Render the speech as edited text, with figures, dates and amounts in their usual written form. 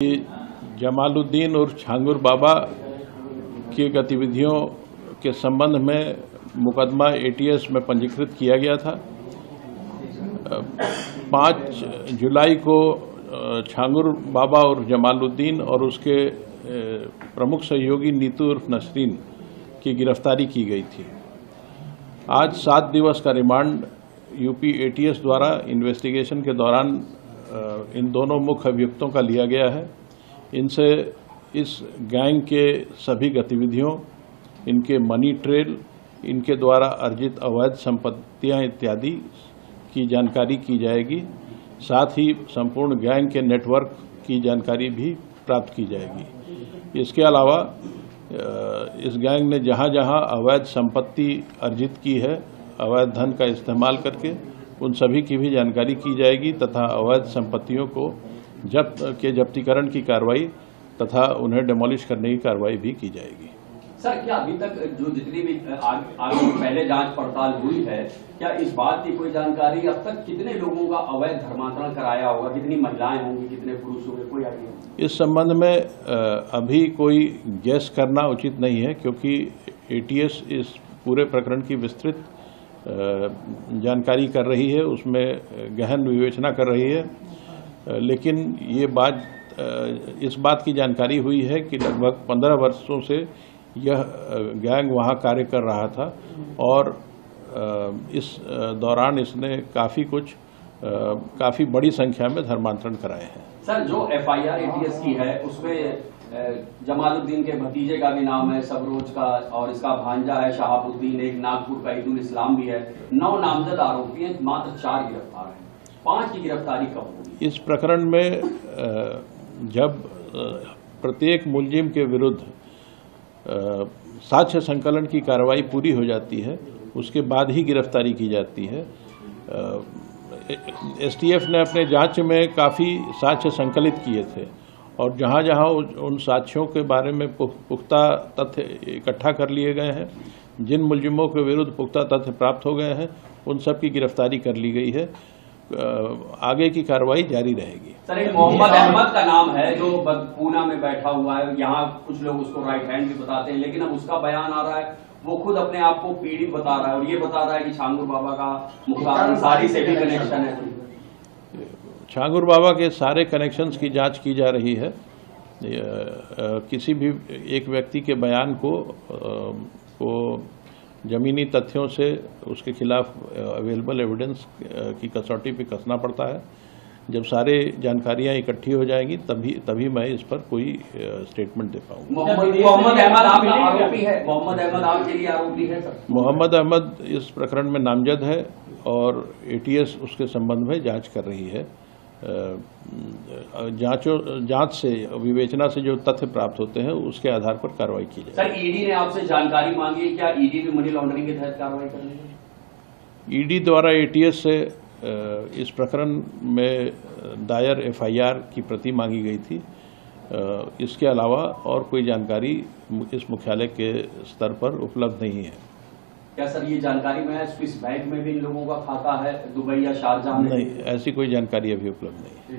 जमालुद्दीन और छांगुर बाबा की गतिविधियों के संबंध में मुकदमा एटीएस में पंजीकृत किया गया था। 5 जुलाई को छांगुर बाबा और जमालुद्दीन और उसके प्रमुख सहयोगी नीतू उर्फ नसरीन की गिरफ्तारी की गई थी। आज 7 दिवस का रिमांड यूपी एटीएस द्वारा इन्वेस्टिगेशन के दौरान इन दोनों मुख्य अभियुक्तों का लिया गया है। इनसे इस गैंग के सभी गतिविधियों, इनके मनी ट्रेल, इनके द्वारा अर्जित अवैध संपत्तियां इत्यादि की जानकारी की जाएगी। साथ ही संपूर्ण गैंग के नेटवर्क की जानकारी भी प्राप्त की जाएगी। इसके अलावा इस गैंग ने जहां जहां अवैध संपत्ति अर्जित की है, अवैध धन का इस्तेमाल करके, उन सभी की भी जानकारी की जाएगी तथा अवैध संपत्तियों को जब्तीकरण की कार्रवाई तथा उन्हें डिमोलिश करने की कार्रवाई भी की जाएगी। सर, क्या अभी तक जो जितनी भी आगे पहले जांच पड़ताल हुई है, क्या इस बात की कोई जानकारी अब तक कितने लोगों का अवैध धर्मांतरण कराया होगा, कितनी महिलाएं होंगी, कितने पुरुष होंगे, कोई आइडिया? इस संबंध में अभी कोई गैस करना उचित नहीं है, क्योंकि एटीएस इस पूरे प्रकरण की विस्तृत जानकारी कर रही है, उसमें गहन विवेचना कर रही है। लेकिन ये इस बात की जानकारी हुई है कि लगभग 15 वर्षों से यह गैंग वहाँ कार्य कर रहा था और इस दौरान इसने काफ़ी बड़ी संख्या में धर्मांतरण कराए हैं। सर, जो एफआईआर एटीएस की है उसमें जमालुद्दीन के भतीजे का भी नाम है, सबरोज का, और इसका भांजा है शहाबुद्दीन, एक नागपुर का ईदुल इस्लाम भी है। 9 नामजद आरोपी हैं, मात्र 4 गिरफ्तार हैं। 5 की गिरफ्तारी कब होगी? इस प्रकरण में जब प्रत्येक मुलजिम के विरुद्ध साक्ष्य संकलन की कार्रवाई पूरी हो जाती है, उसके बाद ही गिरफ्तारी की जाती है। एसटीएफ ने अपने जांच में काफ़ी साक्ष्य संकलित किए थे और जहां जहां उन साक्ष्यों के बारे में पुख्ता तथ्य इकट्ठा कर लिए गए हैं, जिन मुलजिमों के विरुद्ध पुख्ता तथ्य प्राप्त हो गए हैं, उन सब की गिरफ्तारी कर ली गई है। आगे की कार्रवाई जारी रहेगी। सर, एक मोहम्मद अहमद का नाम है जो पूना में बैठा हुआ है। यहाँ कुछ लोग उसको राइट हैंड भी बताते हैं, लेकिन अब उसका बयान आ रहा है, वो खुद अपने आप को पीड़ित बता रहा है और ये बता रहा है कि छांगुर बाबा का मुख्तार अंसारी से भी कनेक्शन है। छांगुर बाबा के सारे कनेक्शंस की जांच की जा रही है। किसी भी एक व्यक्ति के बयान को ज़मीनी तथ्यों से उसके खिलाफ अवेलेबल एविडेंस की कसौटी पे कसना पड़ता है। जब सारे जानकारियां इकट्ठी हो जाएंगी तभी मैं इस पर कोई स्टेटमेंट दे पाऊंगा। मोहम्मद अहमद आरोपी है? मोहम्मद अहमद आपके लिए आरोपी है सर? मोहम्मद अहमद इस प्रकरण में नामजद है और एटीएस उसके संबंध में जांच कर रही है। जांच से, विवेचना से जो तथ्य प्राप्त होते हैं उसके आधार पर कार्रवाई की जाए। सर, ईडी ने आपसे जानकारी मांगी है, क्या ईडी भी मनी लॉन्ड्रिंग के तहत कार्रवाई कर रही है? ईडी द्वारा एटीएस से इस प्रकरण में दायर एफआईआर की प्रति मांगी गई थी। इसके अलावा और कोई जानकारी इस मुख्यालय के स्तर पर उपलब्ध नहीं है। क्या सर ये जानकारी में है स्विस बैंक में भी इन लोगों का खाता है, दुबई या शारजाह में? नहीं, ऐसी कोई जानकारी अभी उपलब्ध नहीं है।